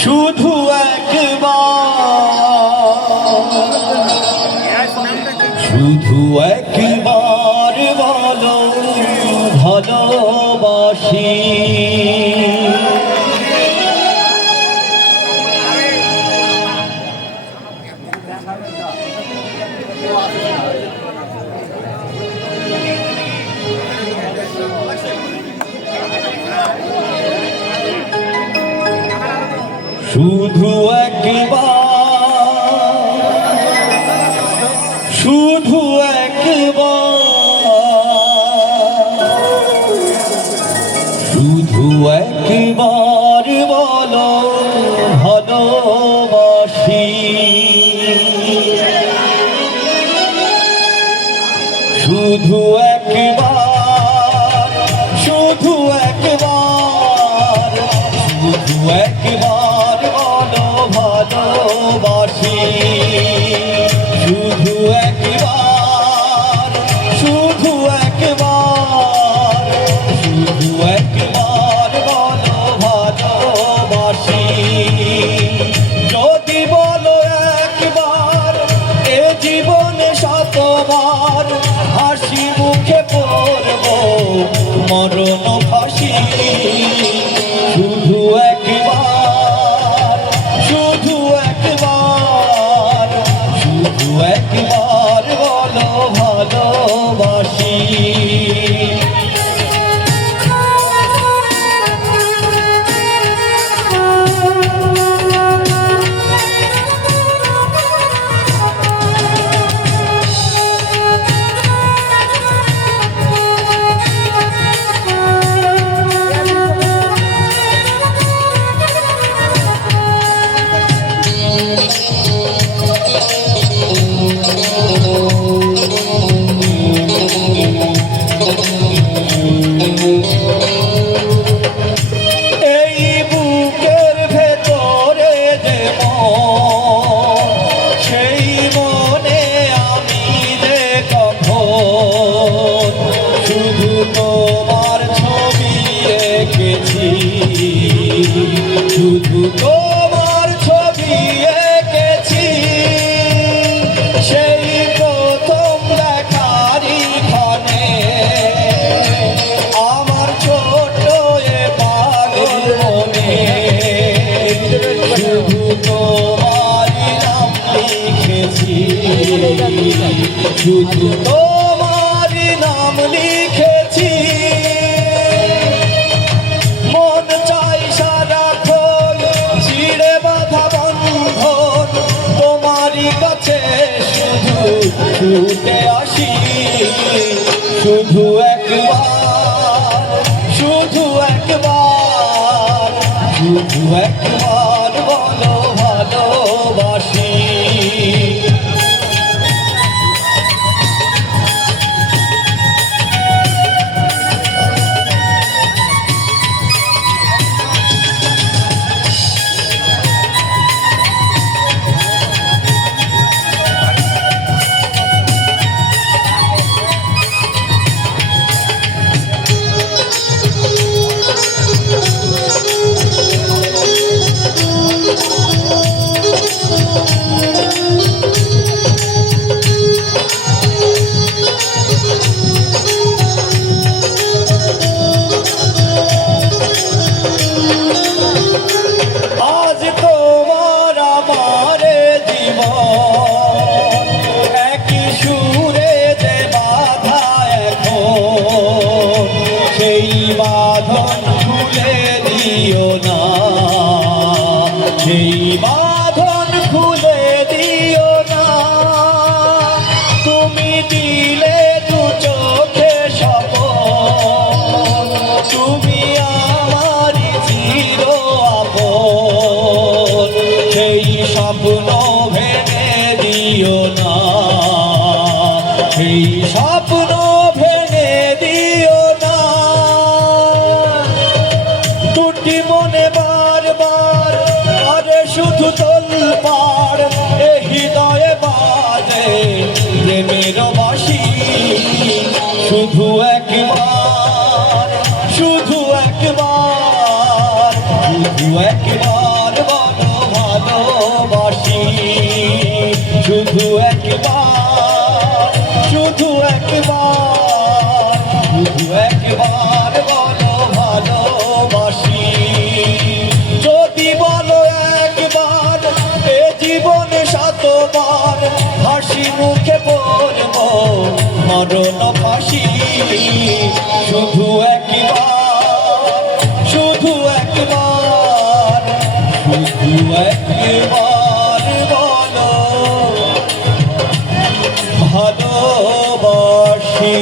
শুধু একবার বলো ভালোবাসি। শুধু একবার, শুধু একবার বলো ভালোবাসি। শুধু একবার, শুধু একবার, শুধু একবার বলো ভালোবাসি। শুধু একবার, শুধু একবার, শুধু একবার বলো ভালোবাসি। যদি বলো একবার এ জীবনে শতবার, হাসি মুখে পড়ব মরণ ফাঁসি। শুধু একবার, শুধু একবার, শুধু একবার বলো ভালোবাসি। শুধু তোমার ছবি এঁকেছি, সেই প্রথম দেখারই ক্ষণে আমার ছোট এ পাগল মনে। শুধু তোমারই নাম লিখেছি, শুধু তোমারই নাম লিখেছি। মন চাই সারাক্ষণ ছিঁড়ে বাঁধা বন্ধন, তোমারই কাছে শুধু ছুটে আসি। শুধু একবার, শুধু একবার, শুধু একবার বলো ভালোবাসি। বাঁধন খুলে দিও না, সেই বাঁধন খুলে দিও না। তুমি দিলে দু চোখে স্বপন, তুমি আমার চির আপন। সেই স্বপ্ন ভেঙে দিও না, সেই স্বপ্ন ভেঙে দিও না। দুটি মনে বারবার করে শুধু তোলপাড়, এ হৃদয়ে বাজে প্রেমের বাঁশি। শুধু একবার, শুধু একবার, শুধু একবার ভালোবাসি শুধু একবার শুধু একবার শুধু একবার বলো ভালোবাসি যদি বলো একবার এ জীবনে শতবার হাসি মুখে বলবো মরণ ফাঁসি শুধু একবার শুধু একবার শুধু একবার বলো ভালোবাসি।